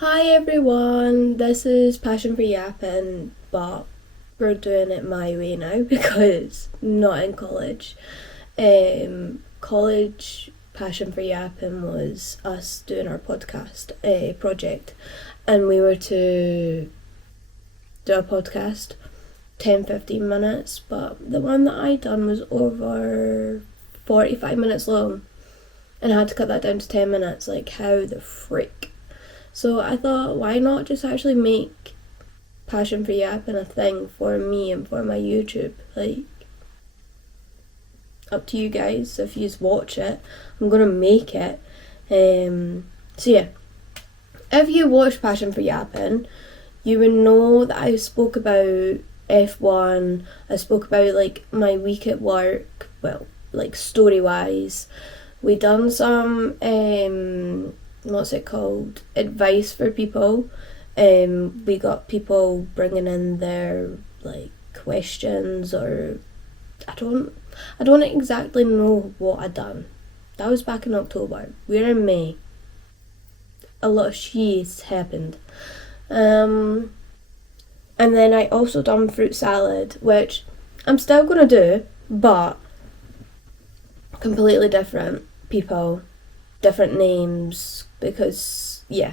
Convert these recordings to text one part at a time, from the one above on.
Hi everyone, this is Passion for Yapping, but we're doing it my way now because not in college. College Passion for Yapping was us doing our podcast project, and we were to do a podcast 10-15 minutes, but the one that I done was over 45 minutes long, and I had to cut that down to 10 minutes. Like, how the freak? So I thought, why not just actually make Passion for Yapping a thing for me and for my YouTube? Like, up to you guys if you watch it. I'm gonna make it. So yeah, if you watch Passion for Yapping, you would know that I spoke about F1. I spoke about like my week at work. Well, like story wise, we done some what's it called, advice for people. We got people bringing in their like questions, or I don't exactly know what I done. That was back in October. We're in May. A lot of shit happened. And then I also done fruit salad, which I'm still gonna do, but completely different people, different names, because yeah,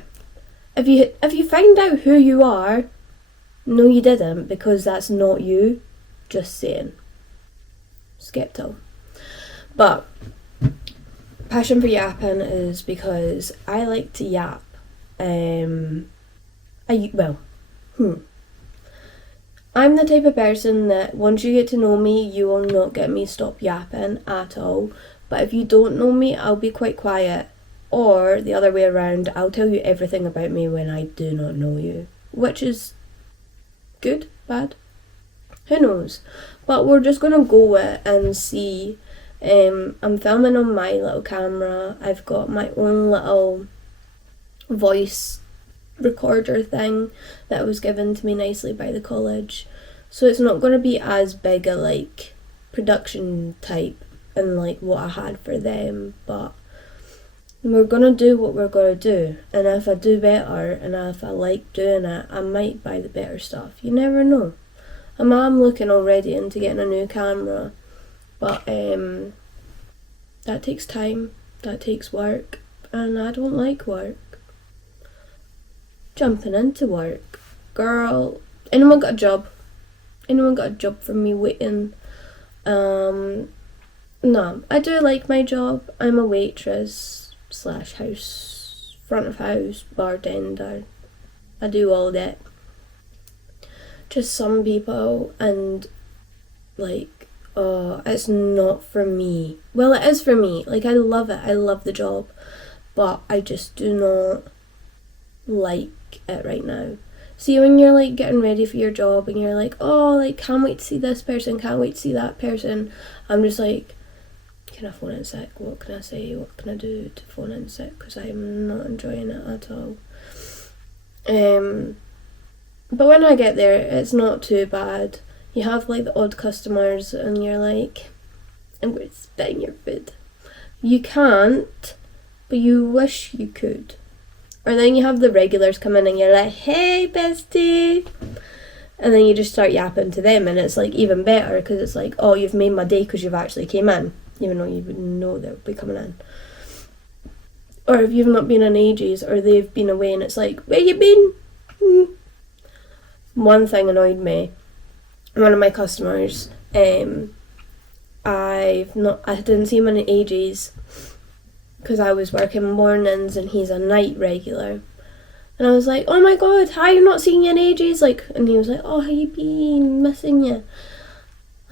if you find out who you are, no you didn't, because that's not you. Just saying. Skeptical. But Passion for Yapping is because I like to yap. I'm the type of person that once you get to know me, you will not get me stop yapping at all. But if you don't know me, I'll be quite quiet. Or the other way around, I'll tell you everything about me when I do not know you. Which is good, bad, who knows. But we're just going to go it and see. I'm filming on my little camera. I've got my own little voice recorder thing that was given to me nicely by the college. So it's not going to be as big a like production type and like what I had for them, but we're going to do what we're going to do. And if I do better and if I like doing it, I might buy the better stuff. You never know. I'm looking already into getting a new camera, but that takes time, that takes work, and I don't like work. Jumping into work. Girl, anyone got a job? Anyone got a job for me waiting? No, I do like my job. I'm a waitress / house, front of house, bartender. I do all that. Just some people, and like, it's not for me. Well, it is for me. Like, I love it. I love the job, but I just do not like it right now. See, when you're like getting ready for your job and you're like, oh, like, can't wait to see this person, can't wait to see that person, I'm just like, can I phone in sick? What can I say? What can I do to phone in sick? Because I'm not enjoying it at all. But when I get there, it's not too bad. You have like the odd customers and you're like, I'm going to spit in your food. You can't, but you wish you could. Or then you have the regulars come in and you're like, hey bestie, and then you just start yapping to them, and it's like even better because it's like, oh, you've made my day because you've actually came in, even though you wouldn't know they'll be coming in. Or if you've not been in ages, or they've been away and it's like, where you been? One thing annoyed me. One of my customers, I didn't see him in ages because I was working mornings and he's a night regular. And I was like, oh my god, hi, I've not seen you in ages. Like, and he was like, oh, how you been? Missing you.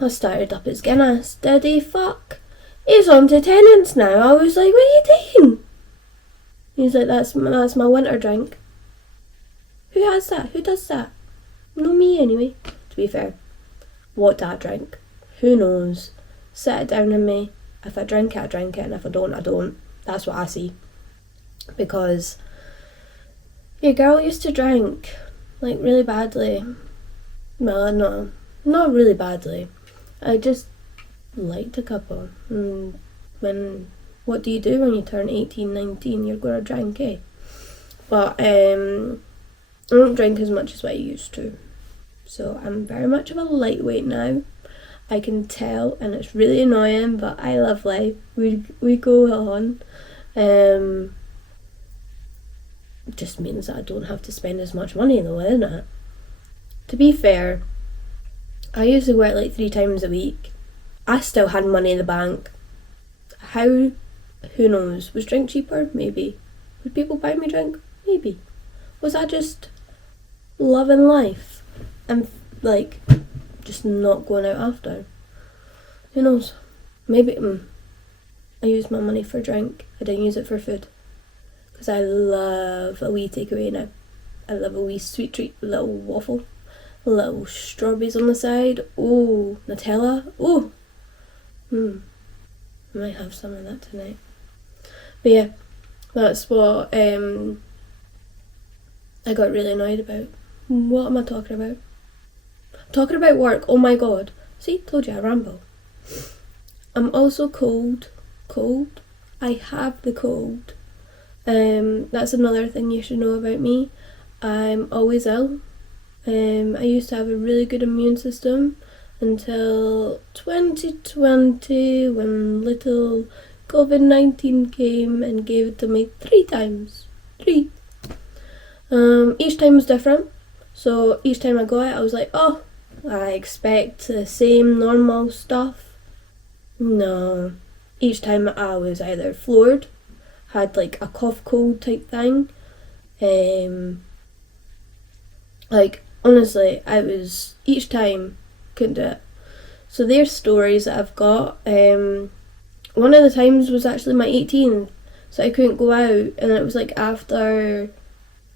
I started up his Guinness. Did he fuck? He's on to tenants now. I was like, what are you doing? He's like, that's my winter drink. Who has that? Who does that? Not me anyway, to be fair. What did I drink? Who knows? Set it down in me. If I drink it, I drink it, and if I don't, I don't. That's what I see. Because your girl used to drink, like, really badly. Well, no, not really badly. I just liked a couple. What do you do when you turn 18, 19? You're going to drink, eh? But I don't drink as much as I used to. So I'm very much of a lightweight now. I can tell, and it's really annoying, but I love life. We go on. It just means that I don't have to spend as much money though, isn't it? To be fair, I used to work like 3 times a week. I still had money in the bank. How? Who knows? Was drink cheaper? Maybe. Would people buy me drink? Maybe. Was I just loving life and like just not going out after? Who knows? Maybe I used my money for drink. I didn't use it for food. Because I love a wee takeaway now. I love a wee sweet treat, a little waffle, little strawberries on the side. Oh, Nutella. Oh, I might have some of that tonight. But yeah, that's what I got really annoyed about. What am I talking about? Talking about work. Oh my god. See, told you I ramble. I'm also cold. I have the cold. That's another thing you should know about me. I'm always ill. I used to have a really good immune system until 2020 when little COVID-19 came and gave it to me 3 times. 3. Each time was different. So each time I got it, I was like, oh, I expect the same normal stuff. No. Each time I was either floored, had like a cough cold type thing. Like honestly, I was each time couldn't do it. So there's stories that I've got. One of the times was actually my 18th, so I couldn't go out, and it was like after,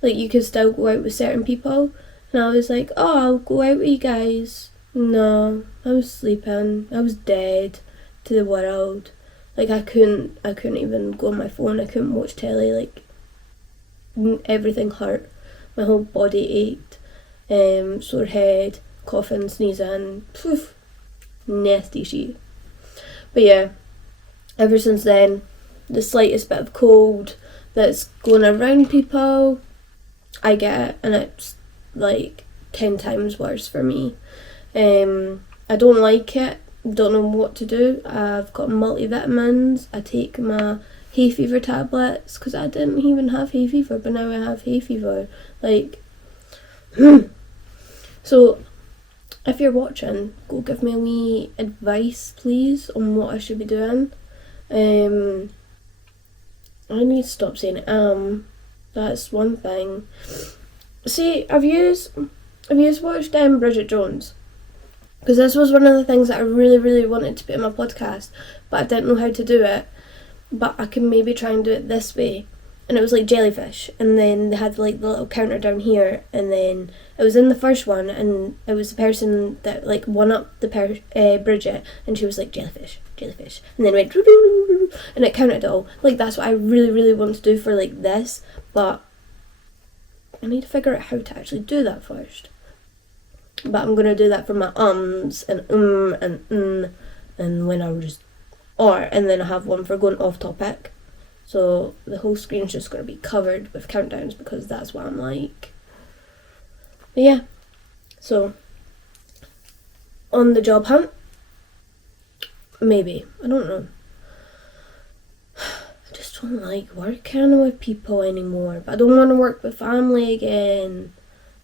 like you could still go out with certain people, and I was like, oh, I'll go out with you guys. No, I was sleeping. I was dead to the world. Like I couldn't even go on my phone. I couldn't watch telly. Like everything hurt. My whole body ached. Sore head, coughing, sneezing. Poof, nasty shit. But yeah, ever since then, the slightest bit of cold that's going around people, I get it, and it's like 10 times worse for me. I don't like it. Don't know what to do. I've got multivitamins. I take my hay fever tablets because I didn't even have hay fever, but now I have hay fever. Like, so if you're watching, go give me a wee advice, please, on what I should be doing. I need to stop saying that's one thing. See, have you watched Bridget Jones? Because this was one of the things that I really, really wanted to put in my podcast, but I didn't know how to do it. But I can maybe try and do it this way. And it was like jellyfish, and then they had like the little counter down here, and then it was in the first one, and it was the person that like won up the Bridget, and she was like jellyfish, and then went and it counted it all. Like that's what I really, really want to do for like this, but I need to figure out how to actually do that first. But I'm gonna do that for my ums and and when I'm just and then I have one for going off topic. So the whole screen's just gonna be covered with countdowns because that's what I'm like. But yeah, so on the job hunt, maybe, I don't know. I just don't like working with people anymore. But I don't want to work with family again.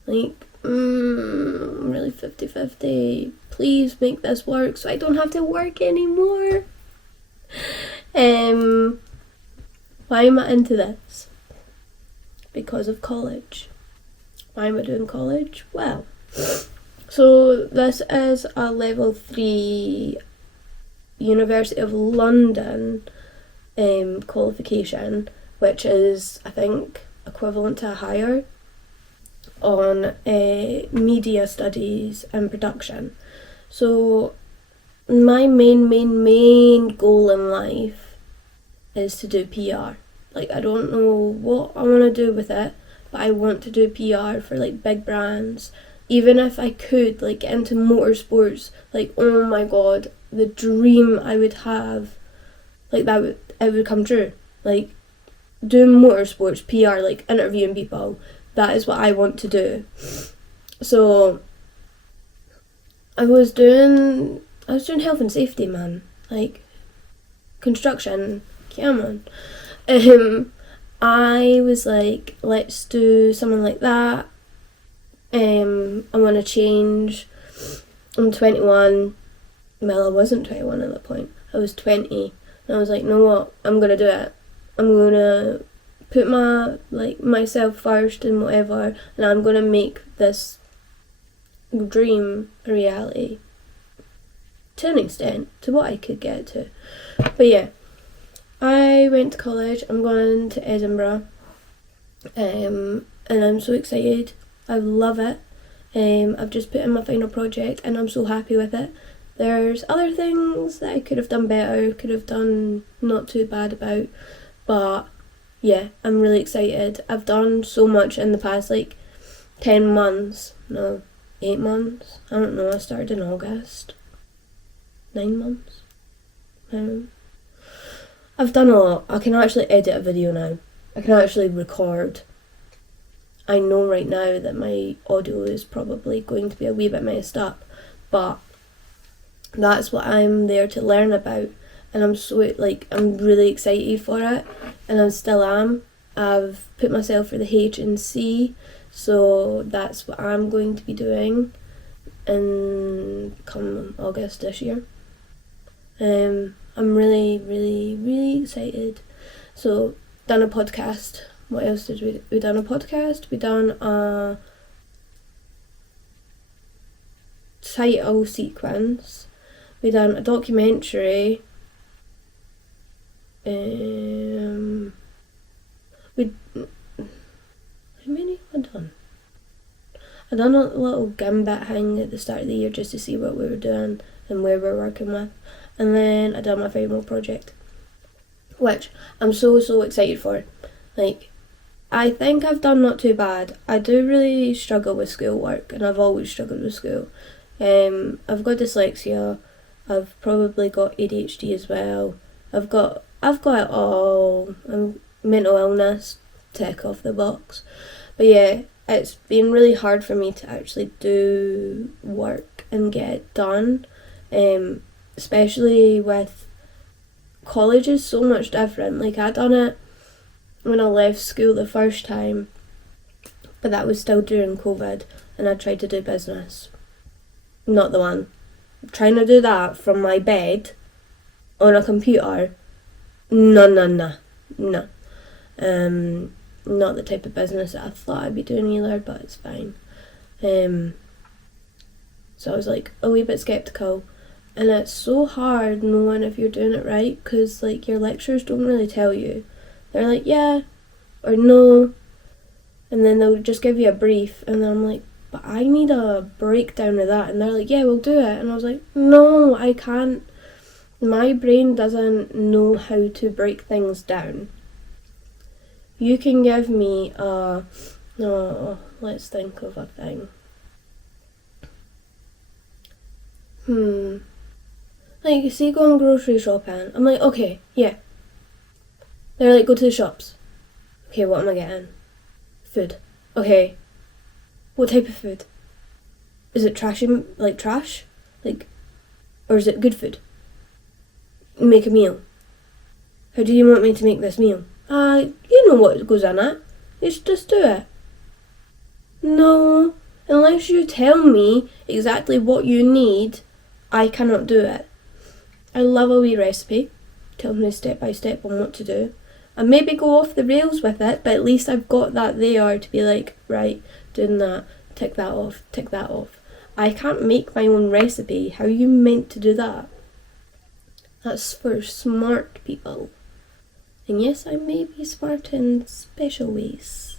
Like, I'm really 50-50. Please make this work so I don't have to work anymore. Why am I into this? Because of college. Why am I doing college? Well, so this is a level 3 University of London qualification, which is, I think, equivalent to a higher on media studies and production. So my main goal in life is to do PR. Like, I don't know what I want to do with it, but I want to do PR for like big brands. Even if I could like get into motorsports, like, oh my god, the dream I would have, like, it would come true. Like, doing motorsports, PR, like interviewing people. That is what I want to do. So I was doing health and safety, man. Like construction. Come on. I was like, let's do something like that. I want to change. I'm 21. Well, I wasn't 21 at that point. I was 20. And I was like, you know what? I'm going to do it. I'm going to put myself first and whatever. And I'm going to make this dream a reality. To an extent. To what I could get to. But yeah. I went to college. I'm going to Edinburgh. And I'm so excited. I love it. I've just put in my final project and I'm so happy with it. There's other things that I could have done better, could have done not too bad about, but yeah, I'm really excited. I've done so much in the past 10 months, no, 8 months, I don't know, I started in August, 9 months, I've done a lot. I can actually edit a video now, I can actually record. I know right now that my audio is probably going to be a wee bit messed up, but that's what I'm there to learn about, and I'm really excited for it, and I still am. I've put myself for the H&C, so that's what I'm going to be doing in come August this year. I'm really, really, really excited. So, done a podcast. What else did we done a podcast? We done a title sequence. We done a documentary. How many have I done? I done a little gambit hang at the start of the year just to see what we were doing and where we're working with. And then I done my final project, which I'm so excited for. I think I've done not too bad. I do really struggle with schoolwork, and I've always struggled with school. I've got dyslexia. I've probably got ADHD as well. I've got it all. Mental illness, tick off the box. But yeah, it's been really hard for me to actually do work and get it done. Especially with college is so much different. I done it when I left school the first time, but that was still during COVID, and I tried to do business. Not the one. Trying to do that from my bed on a computer. No. Not the type of business that I thought I'd be doing either, but it's fine. So I was a wee bit sceptical, and it's so hard knowing if you're doing it right, because your lecturers don't really tell you. They're like, yeah, or no, and then they'll just give you a brief, and then I'm like, but I need a breakdown of that, and they're like, yeah, we'll do it, and I was like, no, I can't, my brain doesn't know how to break things down. You can give me let's think of a thing. Say going grocery shopping, I'm like, okay, yeah. They're like, go to the shops. Okay, what am I getting? Food. Okay. What type of food? Is it trash? Or is it good food? Make a meal. How do you want me to make this meal? You know what goes in it. Just do it. No. Unless you tell me exactly what you need, I cannot do it. I love a wee recipe. Tell me step by step on what to do. And maybe go off the rails with it, but at least I've got that there to be like, right, doing that, tick that off. I can't make my own recipe. How are you meant to do that? That's for smart people. And yes, I may be smart in special ways,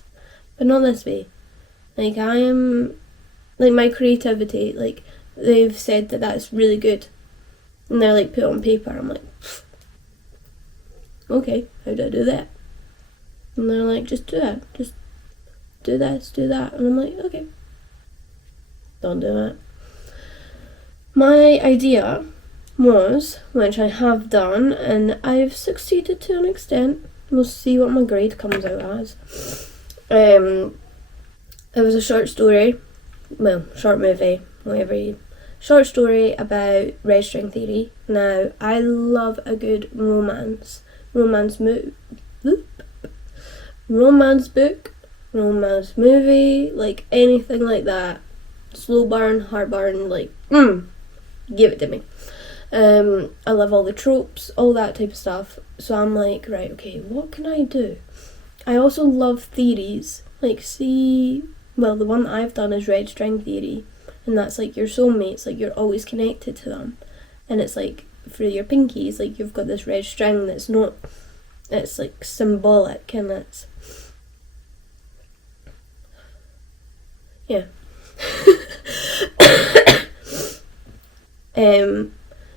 but not this way. I am, my creativity, they've said that that's really good. And they're put it on paper. I'm like, okay, how do I do that? And they're like, just do it. Just do this, do that. And I'm like, okay. Don't do it. My idea was, which I have done, and I've succeeded to an extent, We'll see what my grade comes out as. It was a short story, well, short movie, whatever. Short story about red string theory. Now, I love a good romance movie, like anything like that. Slow burn, heart burn, like, give it to me. I love all the tropes, all that type of stuff. So I'm like, right, okay, what can I do? I also love theories. Like, the one that I've done is red string theory. And that's like your soulmates, like you're always connected to them. And it's like, for your pinkies, like you've got this red string that's not, it's like symbolic, and it's, yeah.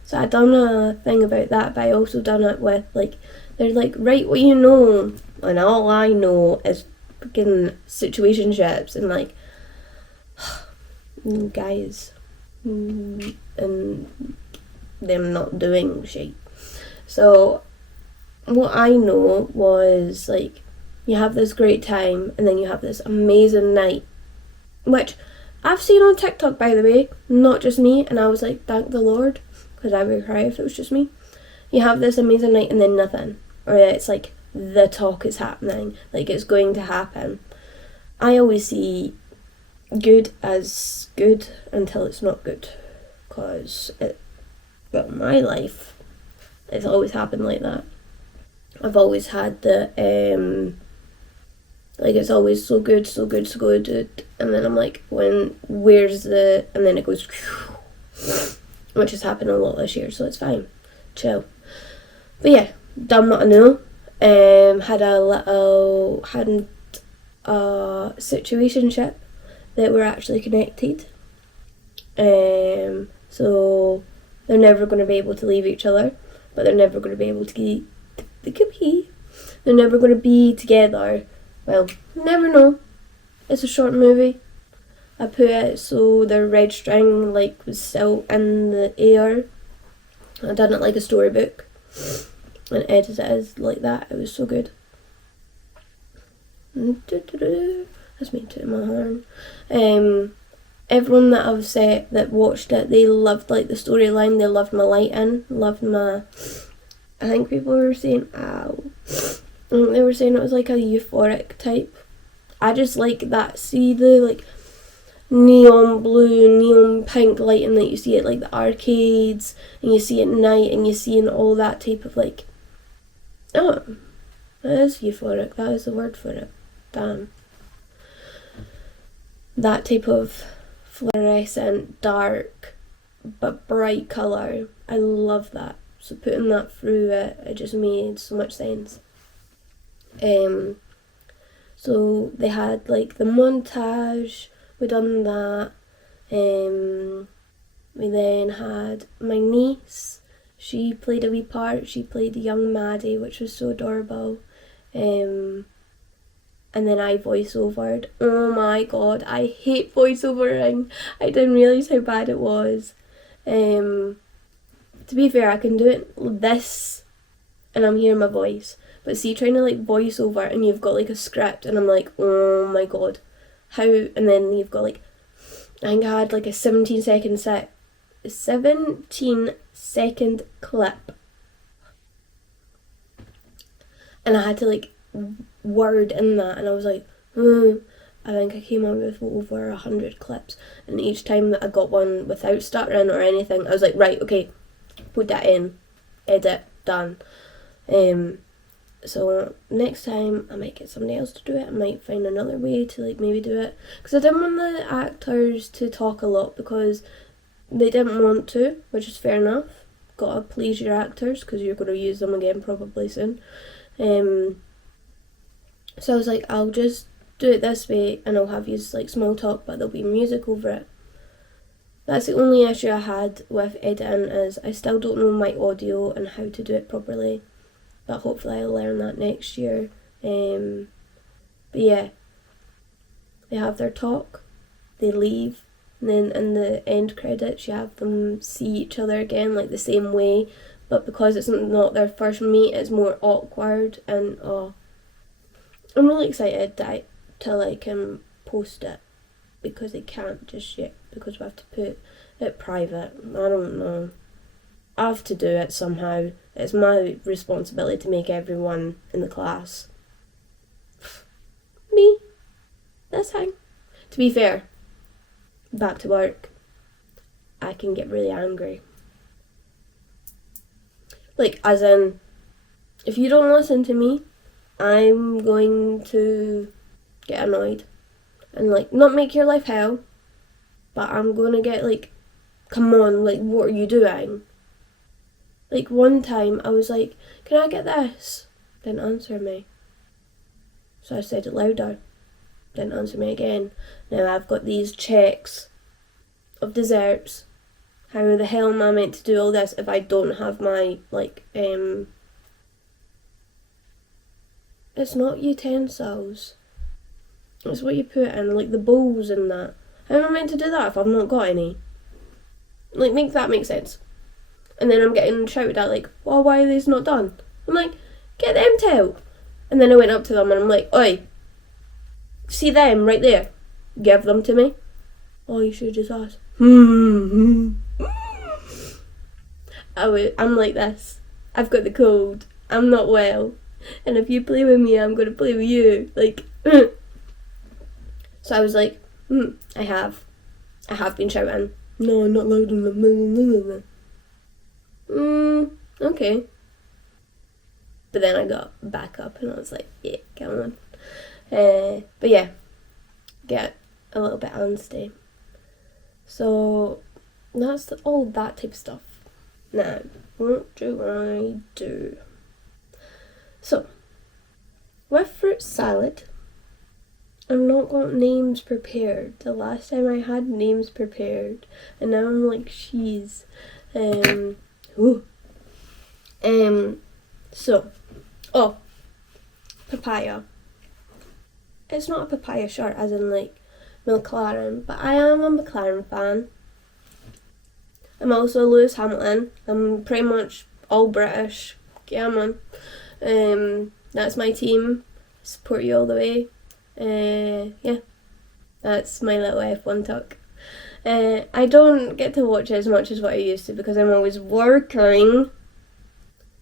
So I done a thing about that, but I also done it with, like, they're like, write what you know, and all I know is fucking situationships, and like, guys, and them not doing shit. So what I know was, like, you have this great time and then you have this amazing night, which I've seen on TikTok, by the way, not just me, and I was like, thank the Lord, because I would cry if it was just me. You have this amazing night and then nothing, or it's like the talk is happening, like it's going to happen. I always see good as good until it's not good, because my life, it's always happened like that. I've always had the like, it's always so good, and then I'm like, where's the, and then it goes, which has happened a lot this year, so it's fine, chill. But yeah, done what I know. Had a situationship that were actually connected. So they're never going to be able to leave each other, but they're never going to be able to they're never going to be together. Well, never know. It's a short movie. I put it so the red string, like, was still in the air. I done it like a storybook and edited it like that. It was so good. That's me tooting my horn. Everyone that I've said that watched it, they loved, like, the storyline. They loved my lighting, loved my, I think people were saying, ow. They were saying it was like a euphoric type. I just like that. See the, like, neon blue, neon pink lighting that you see at, like, the arcades, and you see at night, and you see in all that type of, like, oh, that is euphoric. That is the word for it. Damn. That type of fluorescent, dark, but bright colour. I love that. So putting that through it just made so much sense. So they had, like, the montage, we done that. We then had my niece, she played a wee part, she played young Maddie, which was so adorable. And then I voice-overed. Oh my god, I hate voice-overing. I didn't realise how bad it was. To be fair, I can do it this, and I'm hearing my voice. But see, trying to, like, voice over, and you've got, like, a script, and I'm like, oh my god, how? And then you've got, like, I think I had, like, a 17-second clip, and I had to, like, word in that, and I was like, I think I came up with over 100 clips, and each time that I got one without stuttering or anything, I was like, right, okay, put that in, edit, done. So next time I might get somebody else to do it. I might find another way to, like, maybe do it, because I didn't want the actors to talk a lot because they didn't want to, which is fair enough. Gotta please your actors because you're going to use them again probably soon. So I was like, I'll just do it this way, and I'll have use, like, small talk, but there'll be music over it. That's the only issue I had with editing, is I still don't know my audio and how to do it properly. But hopefully I'll learn that next year. But yeah, they have their talk, they leave, and then in the end credits you have them see each other again, like, the same way, but because it's not their first meet, it's more awkward, and I'm really excited to post it, because I can't just yet, because we have to put it private. I don't know. I have to do it somehow. It's my responsibility to make everyone in the class. Me. That's fine. To be fair, back to work, I can get really angry. Like, as in, if you don't listen to me, I'm going to get annoyed. And, like, not make your life hell, but I'm going to get, like, come on, like, what are you doing? Like, one time I was like, can I get this? Didn't answer me. So I said it louder. Didn't answer me again. Now I've got these checks of desserts. How the hell am I meant to do all this if I don't have my, it's not utensils. It's what you put in, like the bowls and that. How am I meant to do that if I've not got any? Like, make that make sense. And then I'm getting shouted at, like, well, why are these not done? I'm like, get them to help. And then I went up to them and I'm like, oi, see them right there? Give them to me. Oh, you should just ask. I'm like this. I've got the cold. I'm not well. And if you play with me, I'm going to play with you. Like, so I was like, I have been shouting. No, not loud enough. Okay. But then I got back up and I was like, yeah, come on. But yeah, get a little bit angsty. So that's all that type of stuff. Now, what do I do? So, with fruit salad, I've not got names prepared. The last time I had names prepared, and now I'm like, sheesh. So, papaya. It's not a papaya shirt, as in like McLaren, but I am a McLaren fan. I'm also Lewis Hamilton. I'm pretty much all British. Yeah, man. That's my team. Support you all the way. Yeah. That's my little F1 talk. I don't get to watch it as much as what I used to because I'm always working.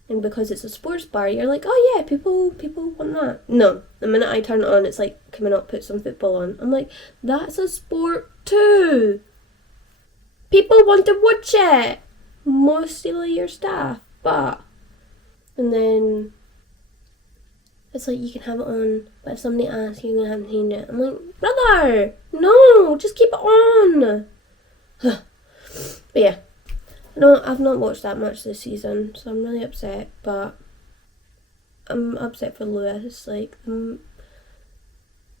And because it's a sports bar, you're like, oh yeah, people want that. No, the minute I turn it on, it's like, coming up, put some football on. I'm like, that's a sport too. People want to watch it. Mostly your staff, but. And then it's like, you can have it on, but if somebody asks, you can have to change it. I'm like, brother, no, just keep it on. But yeah. No, I've not watched that much this season, so I'm really upset, but I'm upset for Lewis. Like,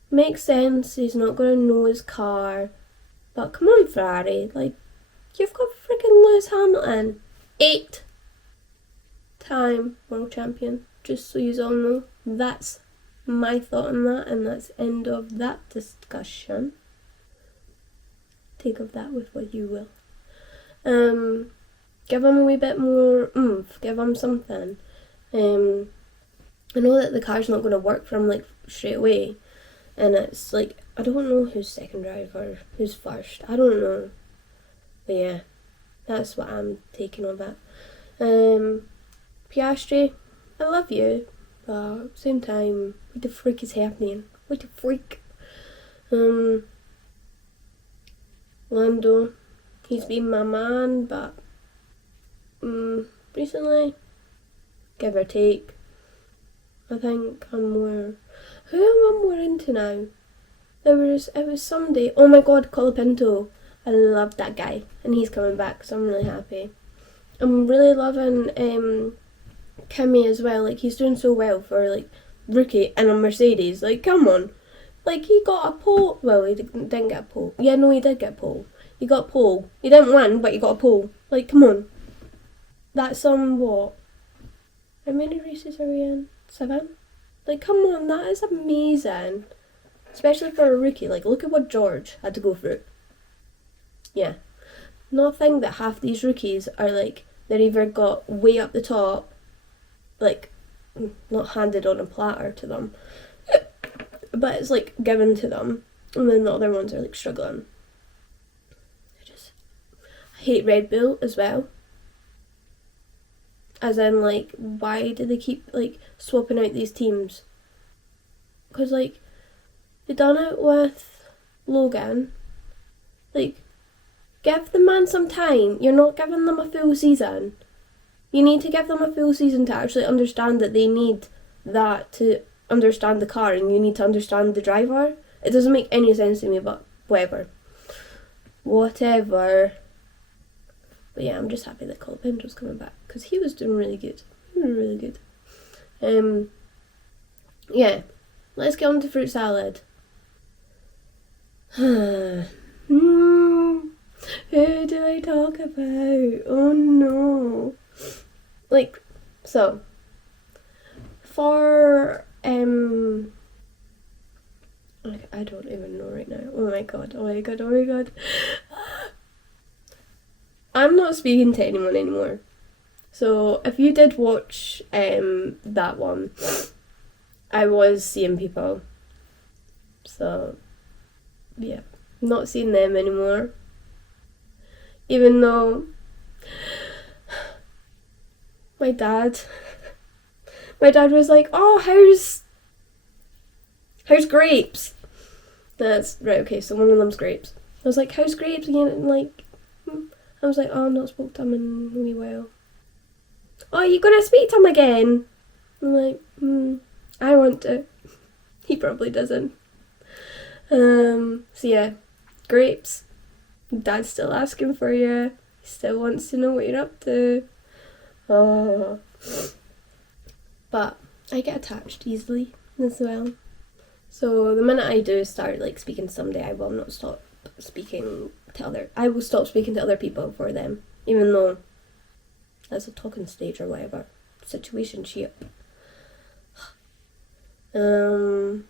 makes sense, he's not going to know his car, but come on, Ferrari, like, you've got freaking Lewis Hamilton, 8-time world champion, just so you all know. That's my thought on that, and that's the end of that discussion. Take of that with what you will. Give him a wee bit more oomph, give him something. I know that the car's not going to work for him, like, straight away, and it's like, I don't know who's second driver, who's first, I don't know. But yeah, that's what I'm taking of it. Piastri, I love you, but at the same time, what the freak is happening? What the freak? Lando, he's been my man, but recently, give or take, I think who am I more into now? It was somebody, oh my god, Colapinto, I love that guy, and he's coming back, so I'm really happy. I'm really loving Kimi as well, like, he's doing so well for, like, rookie in a Mercedes, like, come on. Like, he got a pole, well, he didn't get a pole. Yeah, no, he did get a pole. He got a pole. He didn't win, but he got a pole. Like, come on. That's what? How many races are we in? 7? Like, come on, that is amazing. Especially for a rookie. Like, look at what George had to go through. Yeah. Not think that half these rookies are, like, they're either got way up the top, like, not handed on a platter to them, but it's like given to them, and then the other ones are like struggling. I hate Red Bull as well. As in, like, why do they keep like swapping out these teams? Because like they done it with Logan. Like, give the man some time. You're not giving them a full season. You need to give them a full season to actually understand that they need that to understand the car, and you need to understand the driver. It doesn't make any sense to me, but whatever. Whatever. But yeah, I'm just happy that Colapinto's coming back, because he was doing really good. Really good. Yeah. Let's get on to fruit salad. Who do I talk about? Oh no. Like, so, for, I don't even know right now. Oh my god. I'm not speaking to anyone anymore. So, if you did watch, that one, I was seeing people. So, yeah, not seeing them anymore. Even though my dad was like, oh, how's grapes? That's right, okay, so one of them's grapes. I was like, how's grapes again? And like, I was like, oh, I've not spoke to him in a wee while. Oh, you gonna speak to him again? I'm like, I want to. He probably doesn't. So yeah, grapes. Dad's still asking for you. He still wants to know what you're up to. Oh. But I get attached easily as well. So the minute I do start like speaking to somebody, I will not stop speaking to I will stop speaking to other people for them, even though that's a talking stage or whatever. Situationship. I'm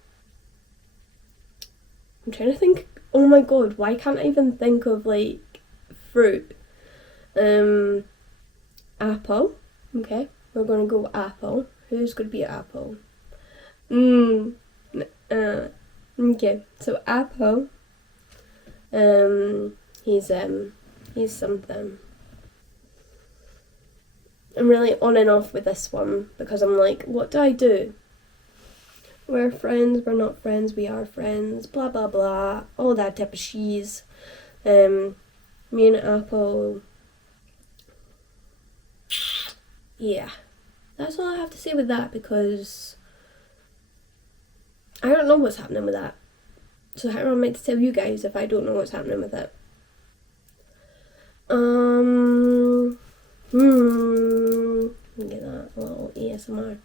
trying to think. Oh my god, why can't I even think of like fruit? Apple. Okay, we're gonna go with apple. Who's gonna be apple? Okay, so apple. He's something. I'm really on and off with this one because I'm like, what do I do? We're friends, we're not friends, we are friends, blah blah blah, all that type of cheese. Me and Apple. Yeah. That's all I have to say with that, because I don't know what's happening with that. So how am I meant to tell you guys if I don't know what's happening with it? Let me get that little ASMR.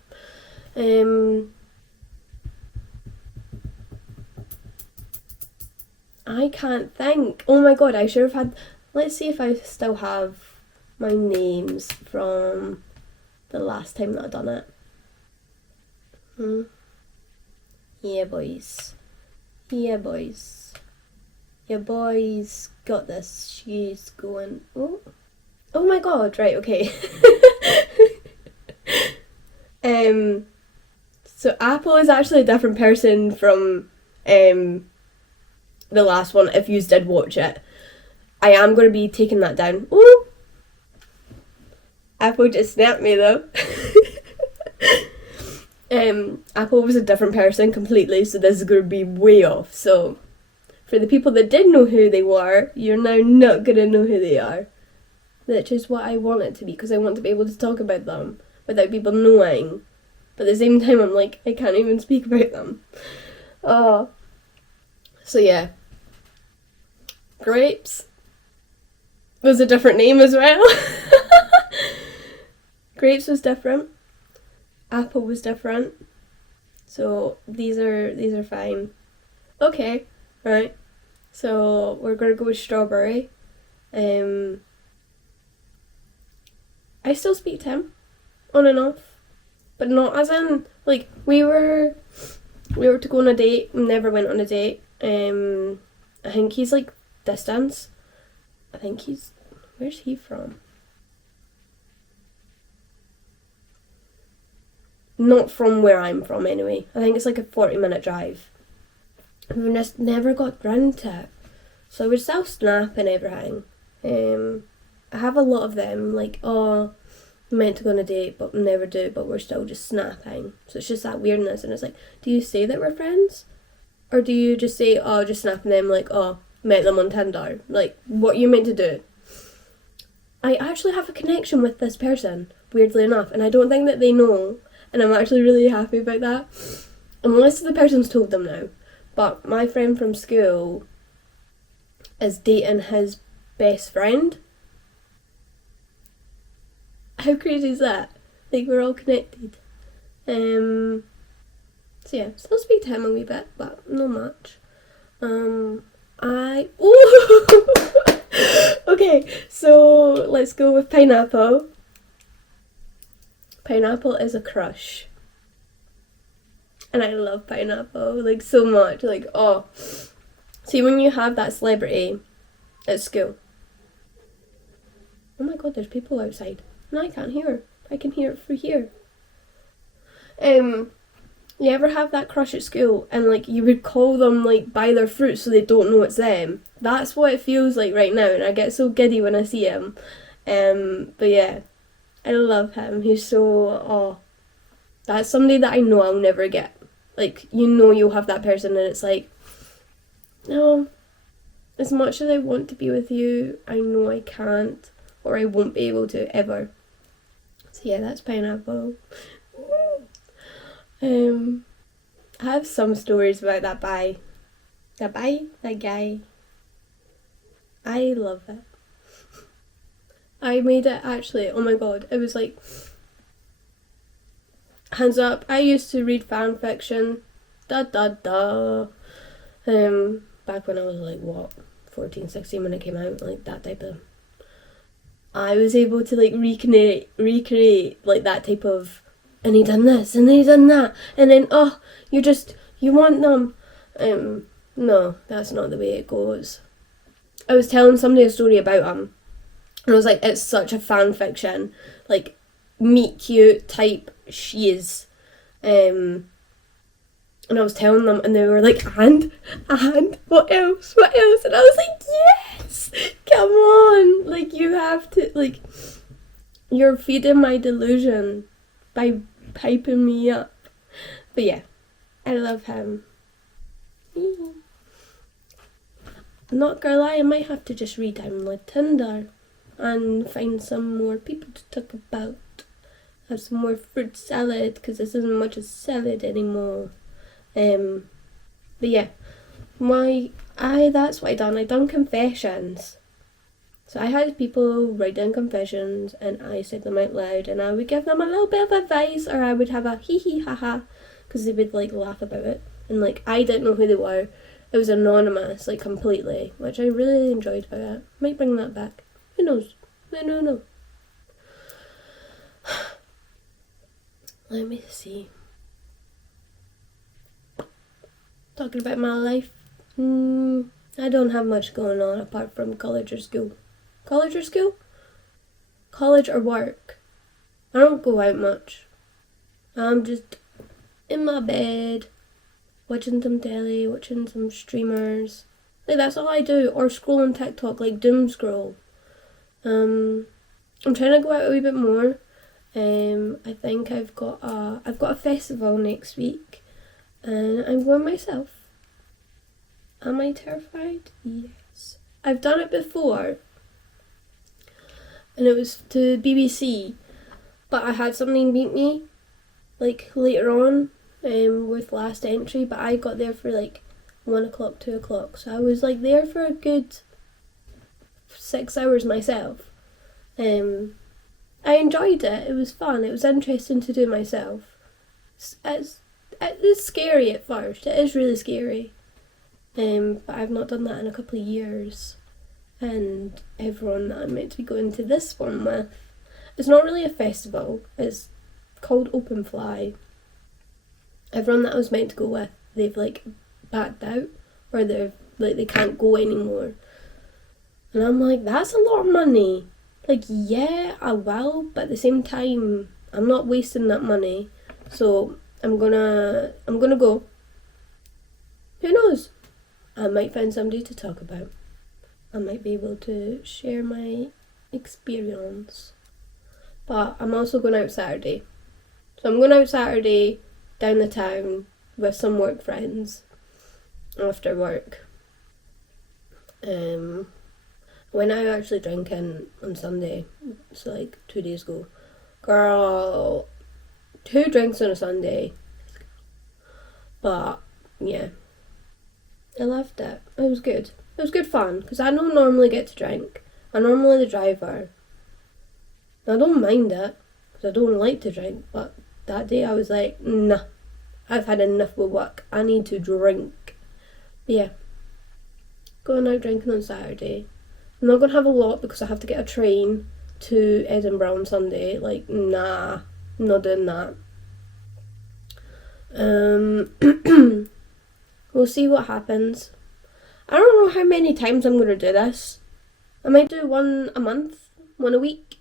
I can't think. Oh my god, I should have had. Let's see if I still have my names from the last time that I done it. Yeah, boys. Yeah, boys. Your boys got this. She's going. Oh my god! Right, okay. So Apple is actually a different person from the last one. If you did watch it, I am going to be taking that down. Ooh. Apple just snapped me though. Apple was a different person completely, so this is going to be way off. So, for the people that did know who they were, you're now not going to know who they are. Which is what I want it to be, because I want to be able to talk about them without people knowing. But at the same time, I'm like, I can't even speak about them. So yeah. Grapes was a different name as well. Grapes was different. Apple was different. So these are fine. Okay, right. So we're gonna go with strawberry. I still speak to him, on and off, but not as in like we were to go on a date. Never went on a date. I think he's like distance. Where's he from? Not from where I'm from anyway. I think it's like a 40-minute drive. We've just never got round to it. So we're still snapping everything. I have a lot of them, like, oh, meant to go on a date, but never do, but we're still just snapping. So it's just that weirdness, and it's like, do you say that we're friends? Or do you just say, oh, just snapping them, like, oh, met them on Tinder? Like, what you meant to do? I actually have a connection with this person, weirdly enough, and I don't think that they know, and I'm actually really happy about that. Unless the person's told them now. But my friend from school is dating his best friend. How crazy is that? Like, we're all connected. So yeah, still speak to him a wee bit, but not much. Okay, so let's go with pineapple. Pineapple is a crush. And I love pineapple, like, so much. Like, oh. See, when you have that celebrity at school. Oh my god, there's people outside. No, I can't hear. I can hear it through here. You ever have that crush at school and, like, you would call them, like, by their fruit so they don't know it's them? That's what it feels like right now, and I get so giddy when I see him. But yeah, I love him. He's so, oh, that's somebody that I know I'll never get. Like, you know you'll have that person and it's like, no, as much as I want to be with you, I know I can't, or I won't be able to ever. So yeah, that's pineapple. I have some stories about that guy. That guy. I love it. I made it actually, oh my god, it was like, hands up, I used to read fan fiction, back when I was like, what, 14, 16 when it came out, like that type of, I was able to like recreate like that type of, and he done this, and he done that, and then, oh, you want them. No, that's not the way it goes. I was telling somebody a story about him, and I was like, it's such a fan fiction, like, meet cute type shiz. And I was telling them, and they were like, and, what else? And I was like, yes, come on, like, you have to, like, you're feeding my delusion by piping me up. But yeah, I love him. Not gonna lie, I might have to just re-download Tinder and find some more people to talk about. Have some more fruit salad, because this isn't much a salad anymore. But yeah, that's what I done confessions. So I had people write down confessions and I said them out loud, and I would give them a little bit of advice, or I would have a hee hee ha ha, because they would like laugh about it, and like I didn't know who they were. It was anonymous, like completely, which I really enjoyed about it. Might bring that back. Who knows? No. Let me see. Talking about my life. I don't have much going on apart from college or school. College or school? College or work. I don't go out much. I'm just in my bed, watching some telly, watching some streamers. Like, that's all I do. Or scroll on TikTok, like doom scroll. I'm trying to go out a wee bit more. I think I've got a festival next week, and I'm going myself. Am I terrified? Yes. I've done it before, and it was to BBC, but I had something beat me, like later on, with last entry, but I got there for like 1 o'clock, 2 o'clock, so I was like there for a good 6 hours myself. I enjoyed it. It was fun. It was interesting to do myself. It's scary at first. It is really scary. But I've not done that in a couple of years. And everyone that I'm meant to be going to this one with, it's not really a festival. It's called Open Fly. Everyone that I was meant to go with, they've like backed out, or they're like they can't go anymore. And I'm like, that's a lot of money. Like, yeah, I will, but at the same time, I'm not wasting that money So I'm gonna go. Who knows? I might find somebody to talk about. I might be able to share my experience. But I'm also going out Saturday. So I'm going out Saturday down the town with some work friends after work. Went out actually drinking on Sunday, so like 2 days ago. Girl, 2 drinks on a Sunday. But yeah, I loved it. It was good. It was good fun because I don't normally get to drink. I'm normally the driver. I don't mind it because I don't like to drink, but that day I was like, nah, I've had enough with work. I need to drink. But yeah, going out drinking on Saturday. I'm not going to have a lot because I have to get a train to Edinburgh on Sunday. Like, nah, I'm not doing that. We'll see what happens. I don't know how many times I'm going to do this. I might do one a month, one a week.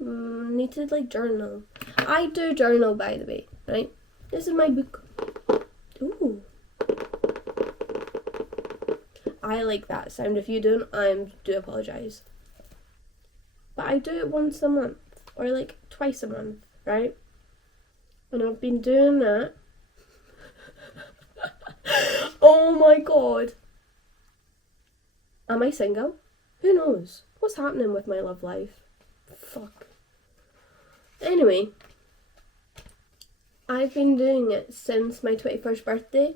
Need to like journal. I do journal, by the way, right? This is my book. Ooh. I like that sound. If you don't, I do apologise. But I do it once a month, or like twice a month, right? And I've been doing that. Oh my god. Am I single? Who knows? What's happening with my love life? Fuck. Anyway, I've been doing it since my 21st birthday.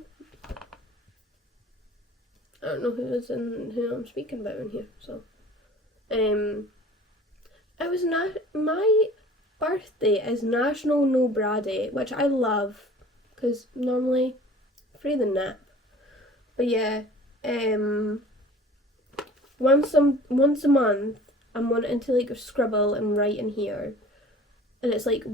I don't know who I'm speaking about in here, so it was my birthday is National No Bra Day, which I love because normally free the nap. But yeah, once a month I'm wanting to like scribble and write in here, and it's like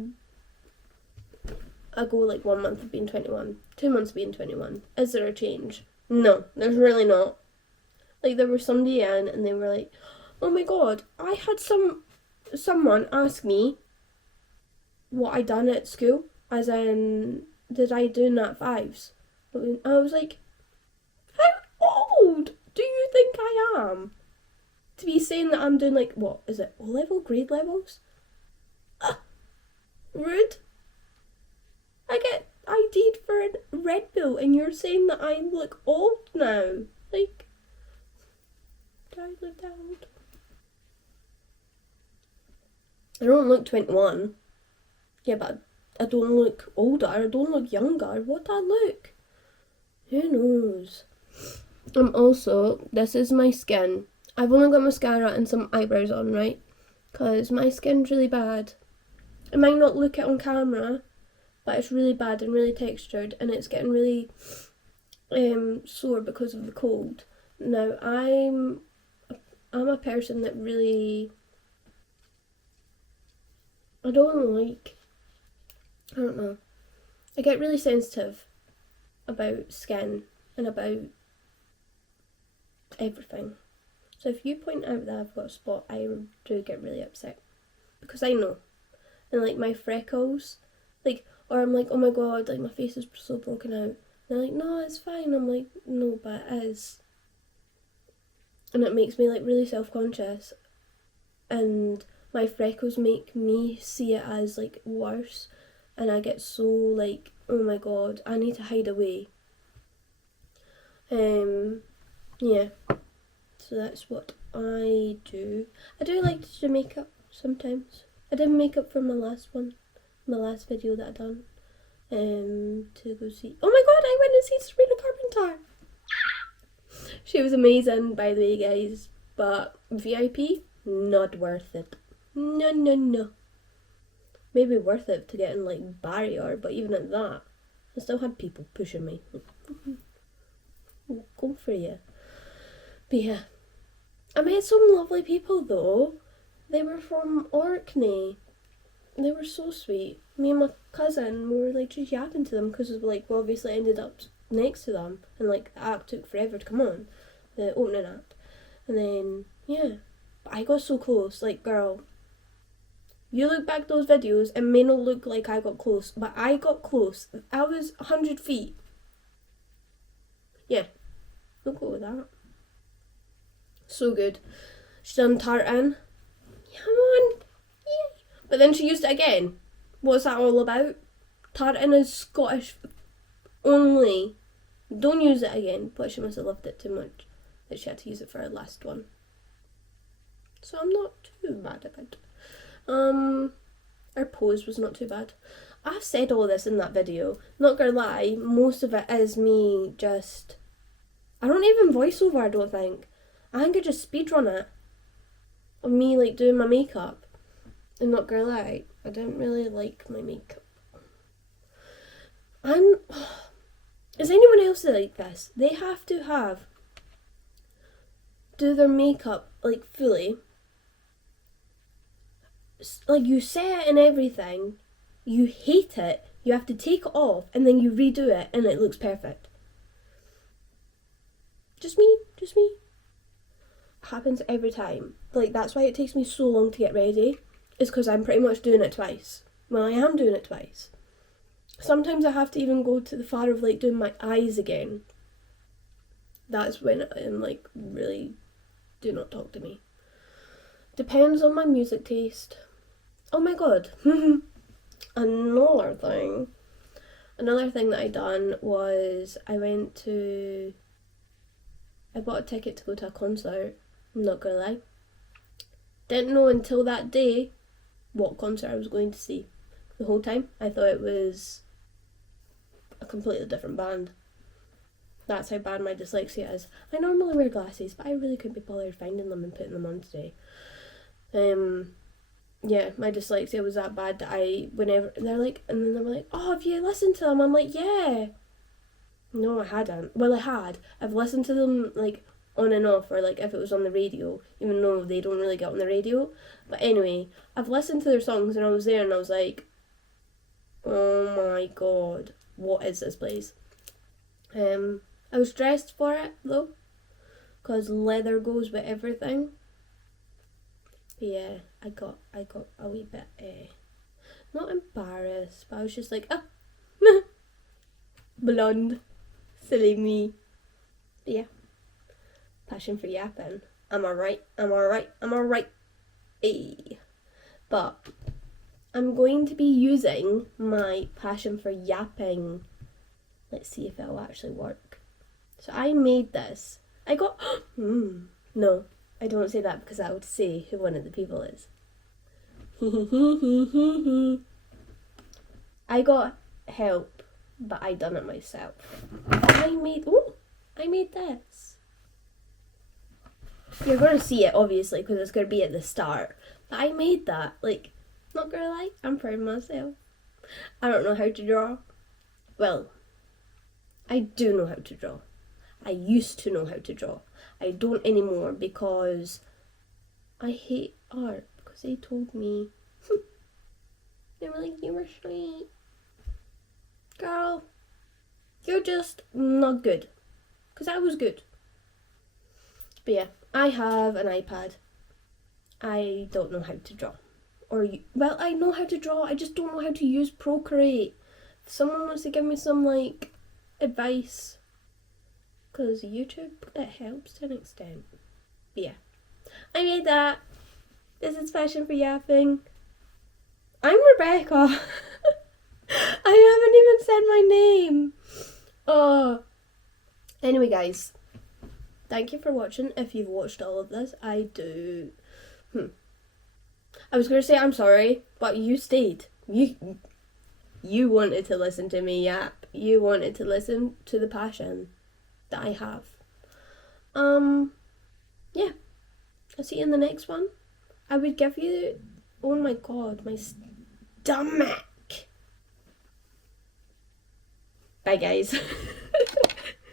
I go like 1 month of being 21, 2 months of being 21. Is there a change? No, there's really not. Like there was somebody in and they were like, oh my god, I had someone ask me what I done at school, as in did I do Nat 5s? And I was like, how old do you think I am to be saying that I'm doing like, what is it, O-level, grade levels? Rude. I get ID'd for a Red Bull and you're saying that I look old now. Like, do I look that old? I don't look 21. Yeah, but I don't look older. I don't look younger. What do I look? Who knows? Also, this is my skin. I've only got mascara and some eyebrows on, right? Because my skin's really bad. It might not look it on camera, but it's really bad and really textured, and it's getting really sore because of the cold. Now, I'm a person that really, I don't know, I get really sensitive about skin and about everything. So if you point out that I've got a spot, I do get really upset because I know. And like my freckles, like, or I'm like, oh my god, like my face is so broken out. And they're like, no, it's fine. I'm like, no, but it is. And it makes me like really self-conscious. And my freckles make me see it as like worse. And I get so like, oh my god, I need to hide away. Yeah. So that's what I do. I do like to do makeup sometimes. I did makeup for my last video that I done. To go see. Oh my god, I went to see Sabrina Carpenter. She was amazing, by the way, guys. But VIP, not worth it. No. Maybe worth it to get in like barrier, but even at that, I still had people pushing me. Go for you. But yeah, I met some lovely people though. They were from Orkney. They were so sweet. Me and my cousin, we were like just yapping to them because we obviously ended up next to them, and like the act took forever to come on, the opening act, and then yeah, but I got so close. Like, girl, You look back those videos, it may not look like I got close, but I got close. I was 100 feet. Yeah, we'll go with that. So good. She's done tartan. Come on. Yay. But then she used it again. What's that all about? Tartan is Scottish only. Don't use it again. But she must have loved it too much that she had to use it for her last one. So I'm not too mad about it. Her pose was not too bad. I've said all this in that video. Not gonna lie, most of it is me just... I don't even voice over, I don't think. I think I just speedrun it. Of me, like, doing my makeup. And not gonna lie, I didn't really like my makeup. Is anyone else like this? They have to do their makeup, like, fully. Like, you say it and everything, you hate it, you have to take it off, and then you redo it, and it looks perfect. Just me. Happens every time. Like, that's why it takes me so long to get ready, is because I'm pretty much doing it twice. Well, I am doing it twice. Sometimes I have to even go to the far of, like, doing my eyes again. That's when I'm like, really, do not talk to me. Depends on my music taste. Oh my god. Another thing that I done was I bought a ticket to go to a concert. I'm not gonna lie. Didn't know until that day what concert I was going to see. The whole time I thought it was a completely different band. That's how bad my dyslexia is. I normally wear glasses, but I really couldn't be bothered finding them and putting them on today. Yeah, my dyslexia was that bad that whenever they're like, and then they're like, oh, have you listened to them? I'm like, yeah. No, I hadn't. Well, I had. I've listened to them, like, on and off, or, like, if it was on the radio, even though they don't really get on the radio. But anyway, I've listened to their songs, and I was there, and I was like, oh my god, what is this place? I was dressed for it, though, because leather goes with everything. But yeah, I got a wee bit, not embarrassed, but I was just like, blonde, silly me. But yeah, passion for yapping. I'm alright. Hey. But I'm going to be using my passion for yapping. Let's see if it'll actually work. So I made this. I got, no. I don't say that because I would say who one of the people is. I got help, but I done it myself. I made this. You're going to see it, obviously, because it's going to be at the start. But I made that. Like, not going to lie, I'm proud of myself. I don't know how to draw. Well, I do know how to draw. I used to know how to draw. I don't anymore because I hate art. Because they told me, they were like, you were sweet. Girl, you're just not good. Because I was good. But yeah, I have an iPad. I don't know how to draw. Well, I know how to draw. I just don't know how to use Procreate. If someone wants to give me some, like, advice, because YouTube, it helps to an extent. But yeah, I made that. This is Passion for Yapping. I'm Rebecca. I haven't even said my name. Oh. Anyway, guys, thank you for watching. If you've watched all of this, I do. I was going to say I'm sorry, but you stayed. You wanted to listen to me yap. You wanted to listen to the passion that I have. Yeah. I'll see you in the next one. I would give you, oh my god, my stomach. Bye guys.